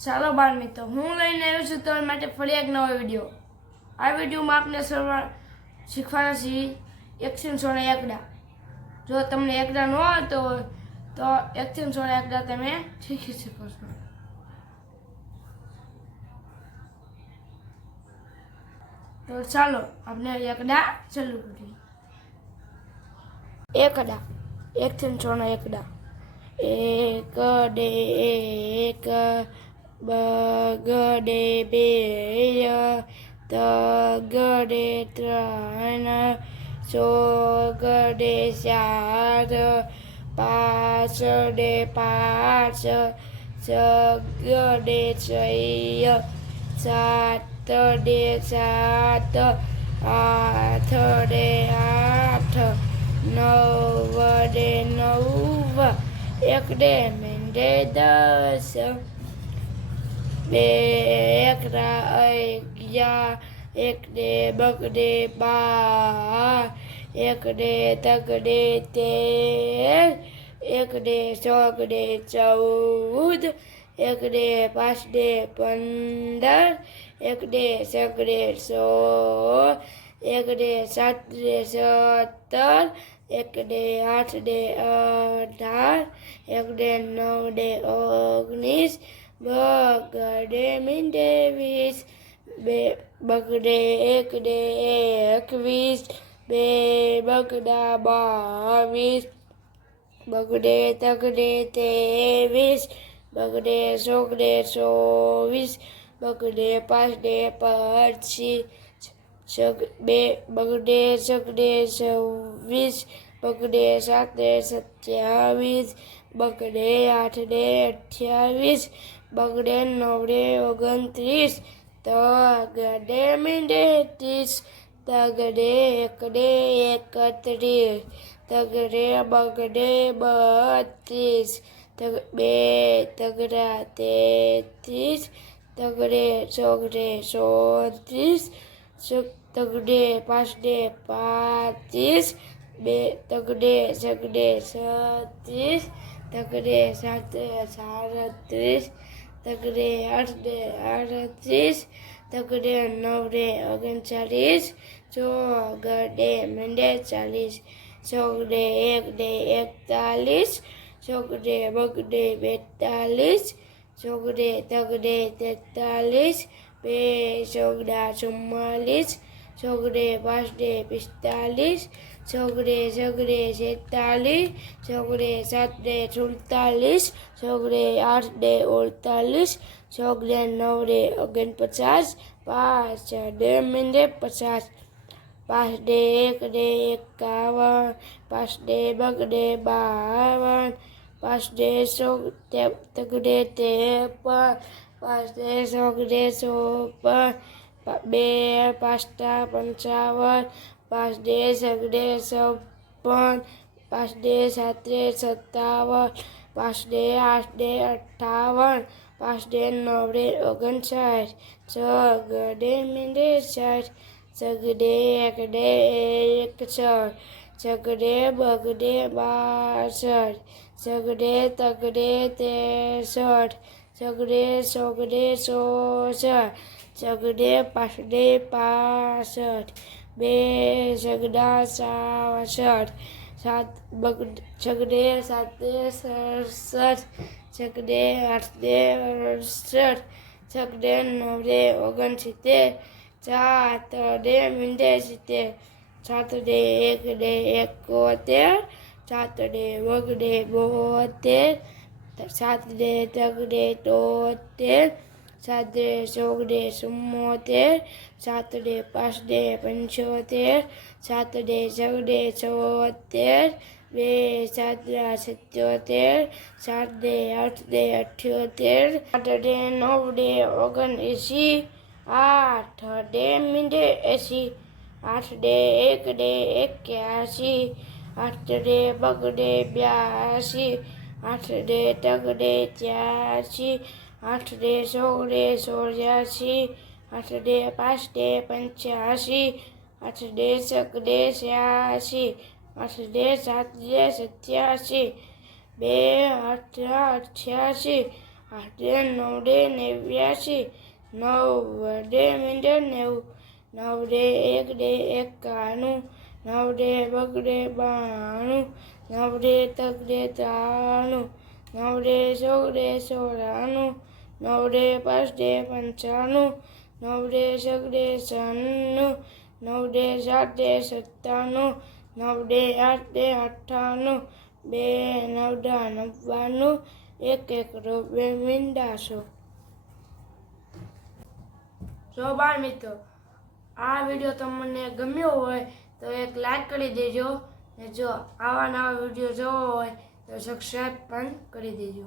ચાલો બાળ મિત્રો, હું લઈને આવ્યો છું તમારા માટે ફરી એક નવો વિડીયો. આ વિડીયોમાં આપણે શીખવાના છીએ એકથી સોળના એકડા. જો તમને એકડા ન આવતો હોય તો એકથી સોળના એકડા તમે શીખી શકો છો. તો ચાલો આપણે એકડા ચાલુ કરીએ. એકડા, એકથી સોળના એકડા. એક ડે એક, બગડે બે, તગડે ત્રણ, ચોગડે ચાર, પાછડે પાંચ, છગડે છ, સાતડે સાત, આઠડે આઠ, નવડે નવ, એકડે મીંડે 10, બે એકડા 11, એકડે બગડે 12, એકડે તગડે 13, એકડે ચોગડે 14, એકડે પાંચડે 15, એકડે છગડે 16, એકડે સાતડે 17, એકડે આઠડે 18, એકડે નવડે 19, બગડે મીંડે 20, બગડે એકડે 21, બે બગડા 22, બગડે તગડે 23, બગડે ચોગડે 24, બગડે પાંચડે 25, બગડે છગડે 26, બગડે સાતડે 27, બગડે આઠડે 28, બગડે નવડે 29, તગડે મીંડે 30, તગડે એકડે 31, તગડે બગડે 32, બે તગડા 33, તગડે ચોગડે 34, તગડે પાંચડે 35, તગડે છગડે 36, તગડે સાતડે 37, તગડે આઠડે 38, તગડે નવડે 39, ચોગડે મીંડે 40, ચોગડે એકડે 41, ચોગડે બગડે 42, ચોગડે તગડે 43, બે ચોગડા 44, ચોગડે પાંચડે 45, ચોગડે છગડે 46, ચોગડે સાતડે 47, ચોગડે આઠડે 48, ચોગડે નવડે 49, પાંચડે મીંડે 50, પાંચડે એકડે 51, પાંચડે બગડે 52, પાંચડે તગડે 53, પાંચડે ચોગડે 54, બે પાંચડા 55, પાંચડે છગડે 56, પાંચડે સાતડે 57, પાંચડે આઠડે 58, પાંચડે નવડે 59, છગડે મીંડે 60, છગડે એકડે 61, છગડે બગડે 62, છગડે તગડે 63, છગડે ચોગડે 64, છગડે પાંચડે 65, બે છગડા 66, છગડે સાતડે 67, છગડે આઠડે 68, છગડે નવડે 69, સાતડે મીંડે 70, સાતડે એકડે 71, સાતડે બગડે 72, સાતડે તગડે 73, સાતડે ચોગડે 74, સાતડે પાંચડે 75, સાતડે છગડે 74, બે સાતડા 77, સાતડે આઠડે 78, આઠડે નવડે 79, આઠડે મીંડે 80, આઠડે એકડે 81, આઠડે બગડે 82, આઠડે તગડે 83, આઠડે ચોગડે 84, આઠડે પાંચડે 85, આઠડે છગડે 86, આઠડે સાતડે 87, બે આઠ 88, 8 9 89 9 વડે મીંડે 90 9 1 91 9 બગડે 92 9 તગડે 93 9 ચોગડે 94 9 પાંચડે 95 9 છગડે 96 9 સાતે 97 9 આઠે 98 2 9 99 1 1 મીંડા 100। જો બાળ મિત્રો આ વિડીયો તમને ગમ્યો હોય તો એક લાઈક કરી દેજો ને જો આવા નવા વિડીયો જોવા હોય તો સબસ્ક્રાઈબ પણ કરી દેજો।